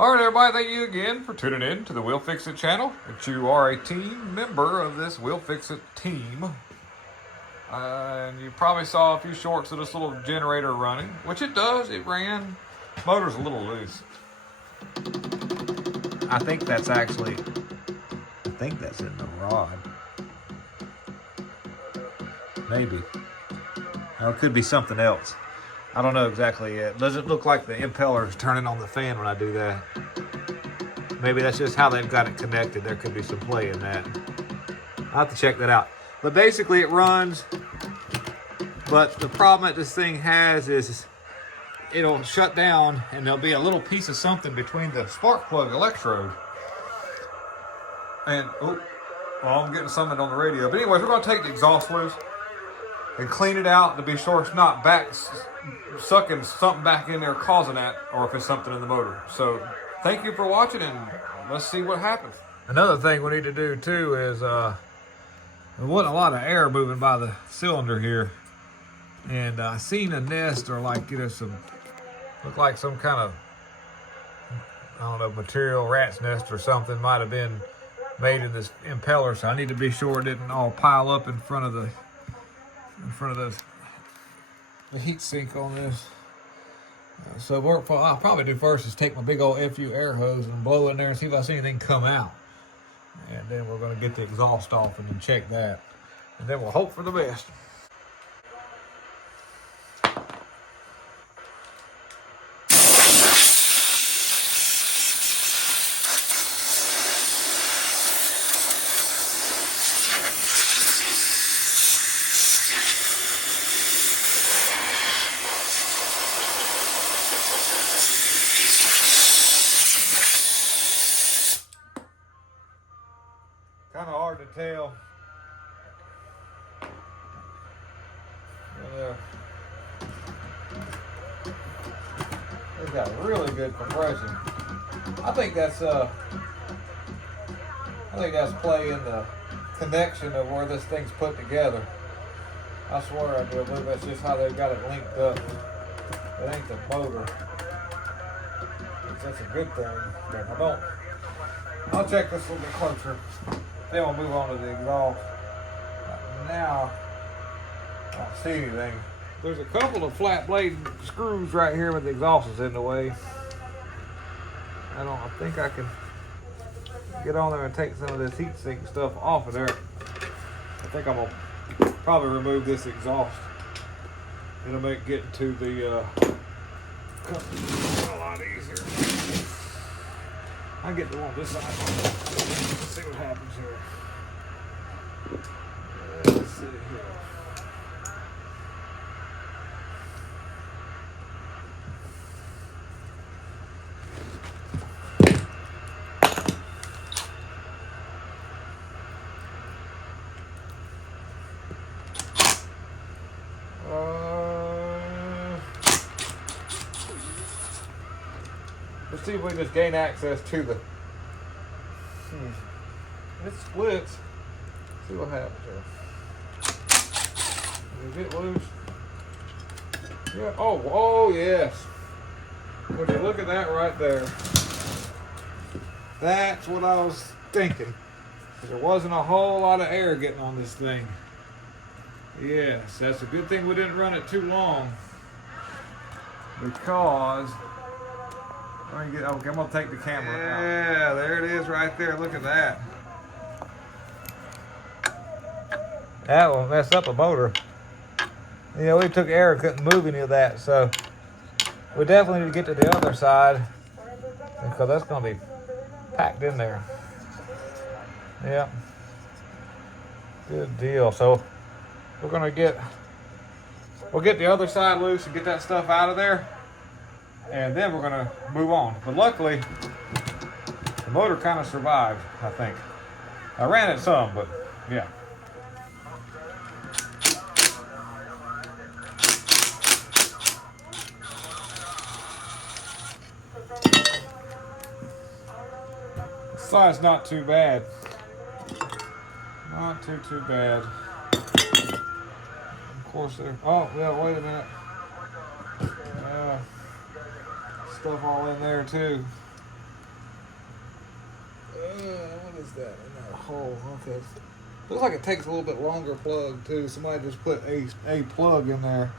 All right, everybody, thank you again for tuning in to the We'll Fix It channel. If you are a team member of this We'll Fix It team, and you probably saw a few shorts of this little generator running, which it does. It ran. Motor's a little loose. I think that's in the rod. Maybe. Or it could be something else. I don't know exactly yet. Doesn't look like the impeller is turning on the fan when I do that. Maybe that's just how they've got it connected. There could be some play in that. I'll have to check that out. But basically it runs. But the problem that this thing has is it'll shut down and there'll be a little piece of something between the spark plug electrode. And, I'm getting something on the radio. But anyways, we're going to take the exhaust loose and clean it out to be sure it's not back sucking something back in there causing that, or if it's something in the motor. So thank you for watching, and let's see what happens. Another thing we need to do too is there wasn't a lot of air moving by the cylinder here, and I seen a nest or like some look like some kind of material, rat's nest or something might have been made in this impeller. So I need to be sure it didn't all pile up in front of the heat sink on this. So what I'll probably do first is take my big old FU air hose and blow in there and see if I see anything come out. And then we're going to get the exhaust off and then check that. And then we'll hope for the best. Kind of hard to tell. It's got really good compression. I think that's play in the connection of where this thing's put together. I swear I do. I believe that's just how they've got it linked up. It ain't the motor. That's a good thing. But I'll check this a little bit closer. Then we'll move on to the exhaust. Now, I don't see anything. There's a couple of flat blade screws right here, but the exhaust is in the way. I think I can get on there and take some of this heat sink stuff off of there. I think I'm gonna probably remove this exhaust. It'll make getting to the company a lot easier. I'll get the one on this side. Let's see what happens here. Let's see here. Let's see if we can just gain access to the. It splits. See what happens here. Is it loose? Yeah. Oh yes. Would you look at that right there? That's what I was thinking. There wasn't a whole lot of air getting on this thing. Yes, that's a good thing we didn't run it too long, because I'm gonna take the camera out. Yeah, there it is right there. Look at that. That will mess up a motor. You know, we took air and couldn't move any of that, so we definitely need to get to the other side, because that's gonna be packed in there. Yeah. Good deal. So we'll get the other side loose and get that stuff out of there, and then we're gonna move on. But luckily, the motor kind of survived, I think. I ran it some, but yeah. The side's not too bad. Not too bad. Of course there. Oh, yeah, wait a minute. Stuff all in there too. What is that in that hole? Okay. Looks like it takes a little bit longer plug too. Somebody just put a plug in there.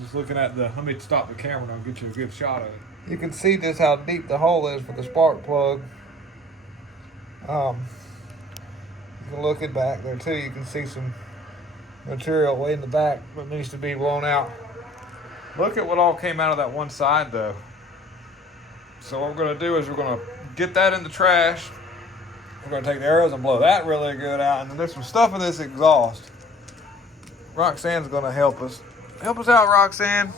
Just looking at the, let me stop the camera and I'll get you a good shot of it. You can see just how deep the hole is for the spark plug. You can look it back there too. You can see some material way in the back that needs to be blown out. Look at what all came out of that one side though. So what we're going to do is we're going to get that in the trash. We're going to take the arrows and blow that really good out. And then there's some stuff in this exhaust. Roxanne's going to help us. Help us out, Roxanne.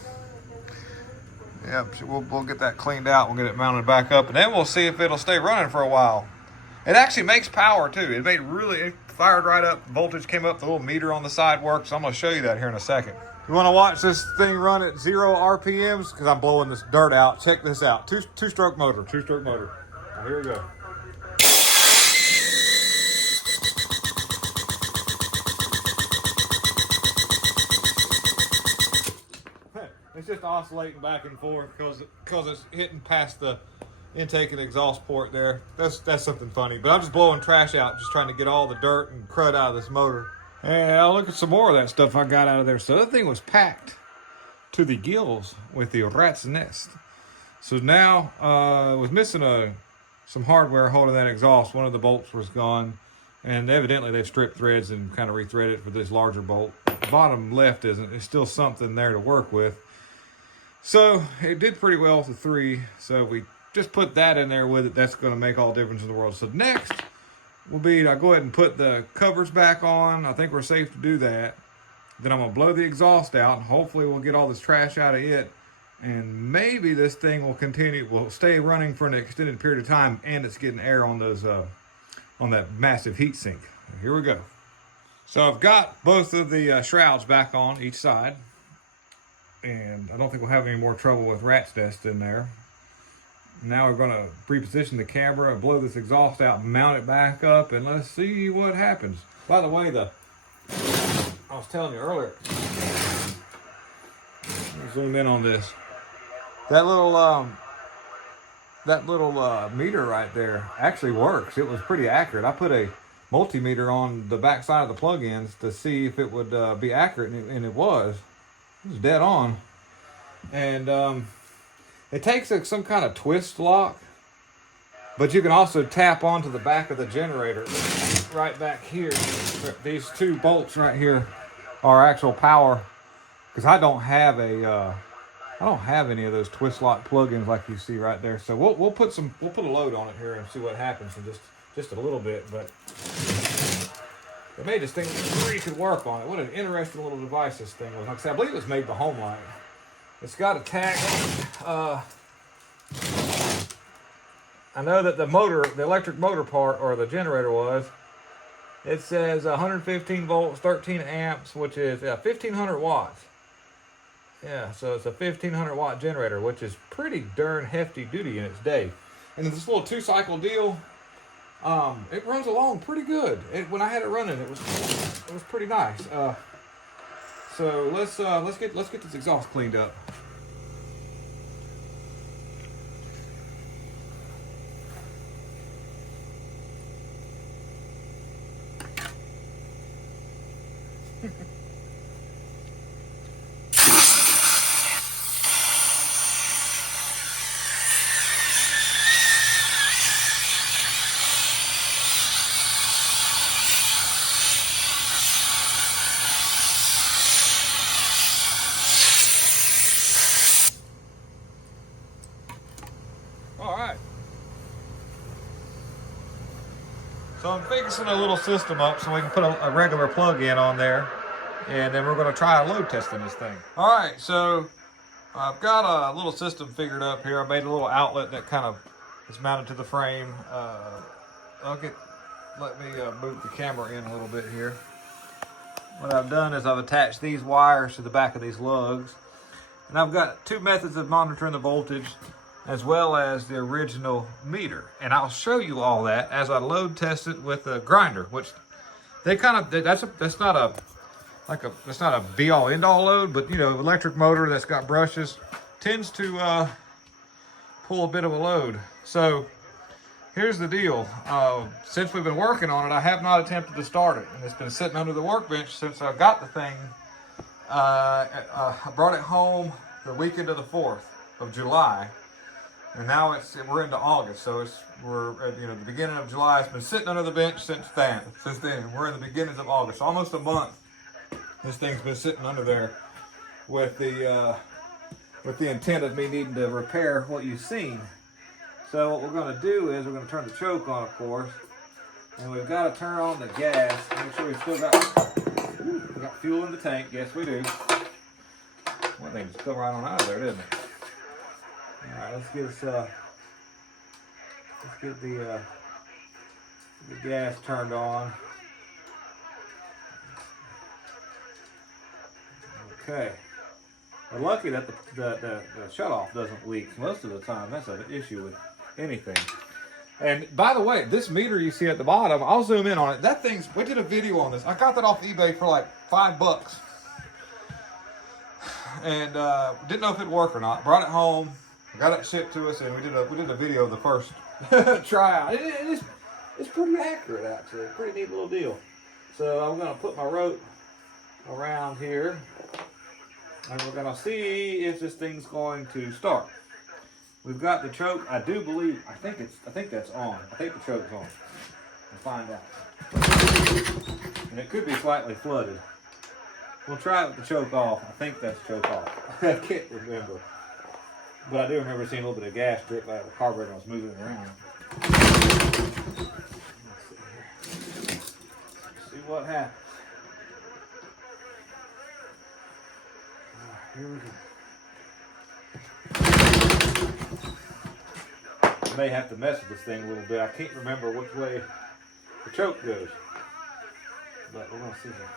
Yep, we'll get that cleaned out. We'll get it mounted back up. And then we'll see if it'll stay running for a while. It actually makes power too. It fired right up. Voltage came up. The little meter on the side works. So I'm going to show you that here in a second. You want to watch this thing run at 0 RPMs? Because I'm blowing this dirt out. Check this out. Two-stroke motor. Two-stroke motor. Now, here we go. It's just oscillating back and forth because it's hitting past the intake and exhaust port there. That's something funny. But I'm just blowing trash out, just trying to get all the dirt and crud out of this motor. And I'll look at some more of that stuff I got out of there. So that thing was packed to the gills with the rat's nest. So now it was missing some hardware holding that exhaust. One of the bolts was gone. And evidently they've stripped threads and kind of rethreaded it for this larger bolt. The bottom left isn't. There's still something there to work with. So it did pretty well with the 3. So we just put that in there with it. That's going to make all the difference in the world. So next will be, I'll go ahead and put the covers back on. I think we're safe to do that. Then I'm going to blow the exhaust out. And hopefully we'll get all this trash out of it. And maybe this thing will stay running for an extended period of time. And it's getting air on those, on that massive heat sink. Here we go. So I've got both of the shrouds back on each side. And I don't think we'll have any more trouble with rat's nest in there. Now we're going to reposition the camera, blow this exhaust out, mount it back up, and let's see what happens. By the way, I was telling you earlier, zoom in on this. That little meter right there actually works. It was pretty accurate. I put a multimeter on the back side of the plug-ins to see if it would be accurate, and it was. It was dead on. And it takes some kind of twist lock, but you can also tap onto the back of the generator right back here. These 2 bolts right here are actual power, because I don't have any of those twist lock plugins like you see right there. So we'll put a load on it here and see what happens in just a little bit. But they made this thing where you could work on it. What an interesting little device this thing was. Like I said, I believe it was made by Homelight. It's got a tag. I know that the electric motor part, or the generator it says 115 volts, 13 amps, which is 1,500 watts. Yeah, so it's a 1,500 watt generator, which is pretty darn hefty duty in its day. And this little 2-cycle deal, it runs along pretty good. When I had it running, it was pretty nice. So let's get this exhaust cleaned up. All right. So I'm fixing a little system up so we can put a regular plug-in on there, and then we're going to try load testing this thing. All right, so I've got a little system figured up here. I made a little outlet that kind of is mounted to the frame. Let me move the camera in a little bit here. What I've done is I've attached these wires to the back of these lugs, and I've got 2 methods of monitoring the voltage, as well as the original meter. And I'll show you all that as I load test it with a grinder, which that's not a be-all end-all load, but electric motor that's got brushes tends to pull a bit of a load. So Here's the deal. Since we've been working on it, I have not attempted to start it. And it's been sitting under the workbench since I got the thing. I brought it home the weekend of the 4th of July. And now we're into August, so we're at the beginning of July. It's been sitting under the bench since then. We're in the beginnings of August, almost a month. This thing's been sitting under there with the intent of me needing to repair what you've seen. So what we're going to do is we're going to turn the choke on, of course, and we've got to turn on the gas. Make sure we've still got fuel in the tank. Yes, we do. One thing just come right on out of there, didn't it? All right, let's get the gas turned on. Okay. We're lucky that the shutoff doesn't leak. Most of the time, that's an issue with anything. And by the way, this meter you see at the bottom, I'll zoom in on it. We did a video on this. I got that off eBay for like $5. And didn't know if it'd work or not. Brought it home. Got it shipped to us, and we did a video of the first tryout. It's pretty accurate, actually. Pretty neat little deal. So I'm going to put my rope around here, and we're going to see if this thing's going to start. We've got the choke. I think that's on. I think the choke's on. We'll find out. And it could be slightly flooded. We'll try it with the choke off. I think that's choke off. I can't remember. But I do remember seeing a little bit of gas drip out of the carburetor when I was moving it around. Let's see what happens. Here we go. I may have to mess with this thing a little bit. I can't remember which way the choke goes. But we're going to see here.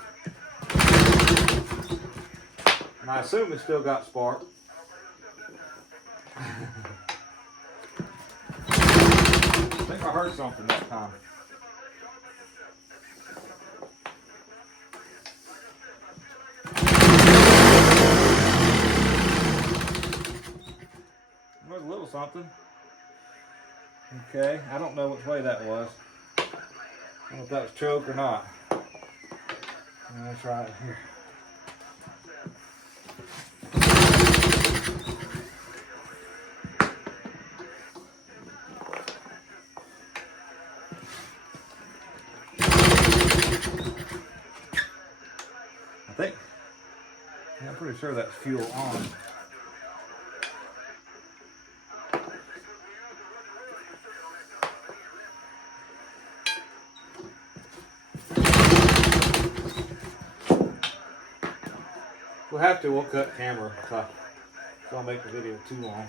And I assume it's still got spark. I think I heard something that time. There's a little something. Okay, I don't know which way that was. I don't know if that was choke or not. Let's try it here. I'm pretty sure that's fuel on. We'll cut camera so I'll make the video too long.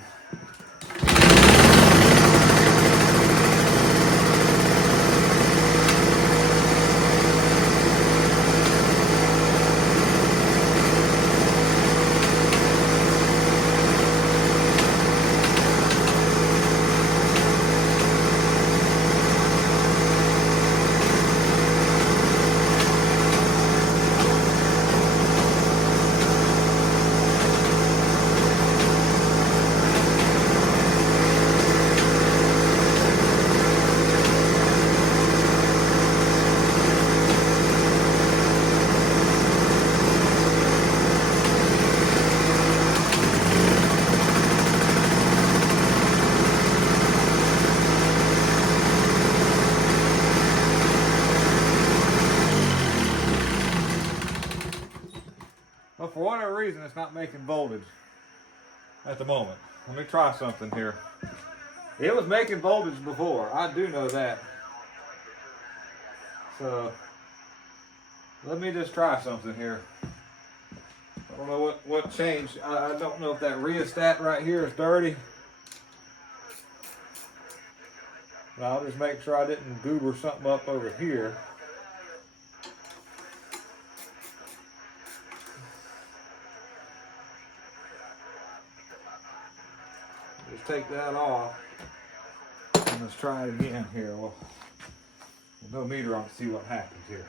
Well, for whatever reason, it's not making voltage at the moment. Let me try something here. It was making voltage before. I do know that. So, let me just try something here. I don't know what changed. I don't know if that rheostat right here is dirty. But I'll just make sure I didn't goober something up over here. Just take that off. And let's try it again here. We'll no meter on to see what happens here.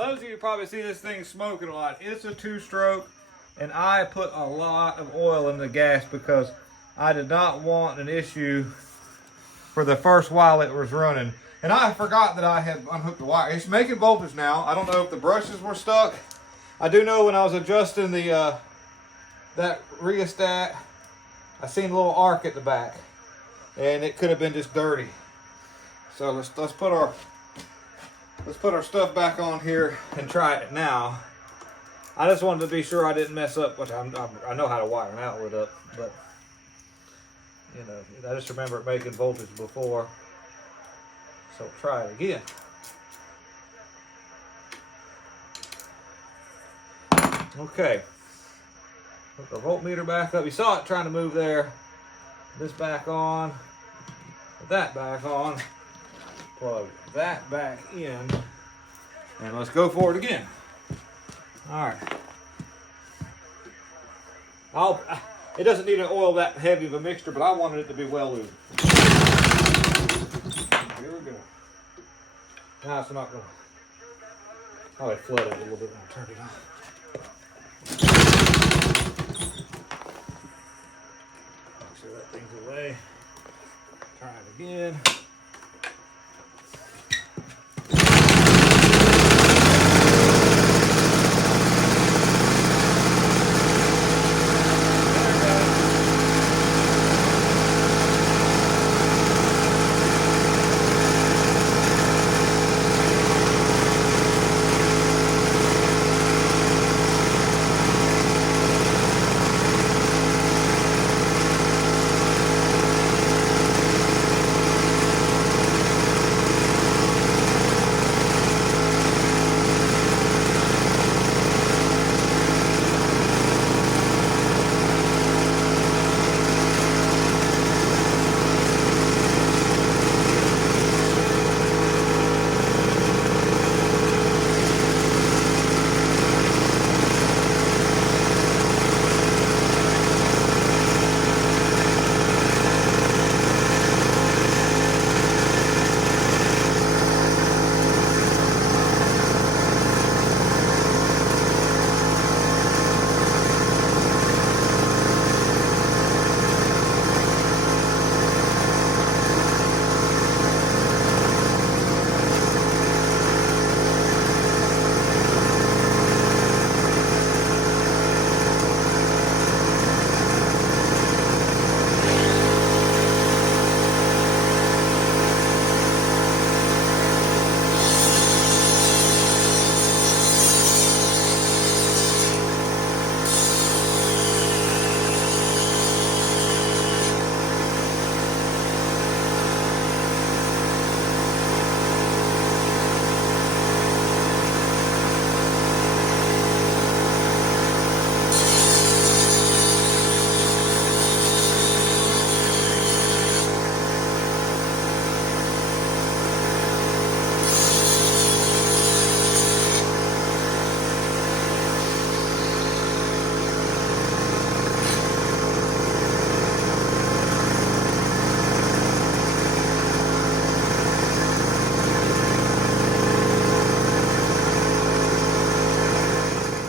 those of you probably see this thing smoking a lot. It's a 2-stroke, and I put a lot of oil in the gas because I did not want an issue for the first while it was running. And I forgot that I had unhooked the wire. It's making voltage now. I don't know if the brushes were stuck. I do know when I was adjusting the that rheostat, I seen a little arc at the back, and it could have been just dirty. So let's put our stuff back on here and try it now. I just wanted to be sure I didn't mess up, which I know how to wire an outlet up, but you know, I just remember it making voltage before. So try it again. Okay. Put the voltmeter back up. You saw it trying to move there. This back on. Put that back on. Plug that back in. And let's go for it again. Alright. It doesn't need an oil that heavy of a mixture, but I wanted it to be well lubed. Here we go. Now it's not going to. Oh, it flooded a little bit when I turned it on. Make sure that thing's away. Try it again.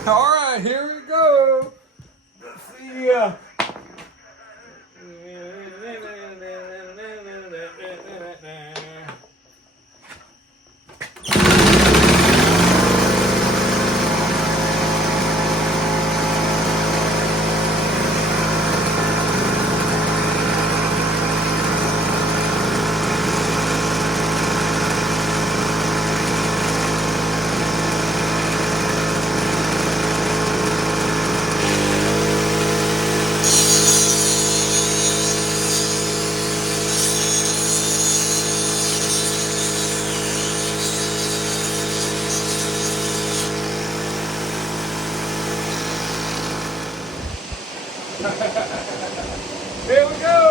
All right, here we go. Let's see. Here we go.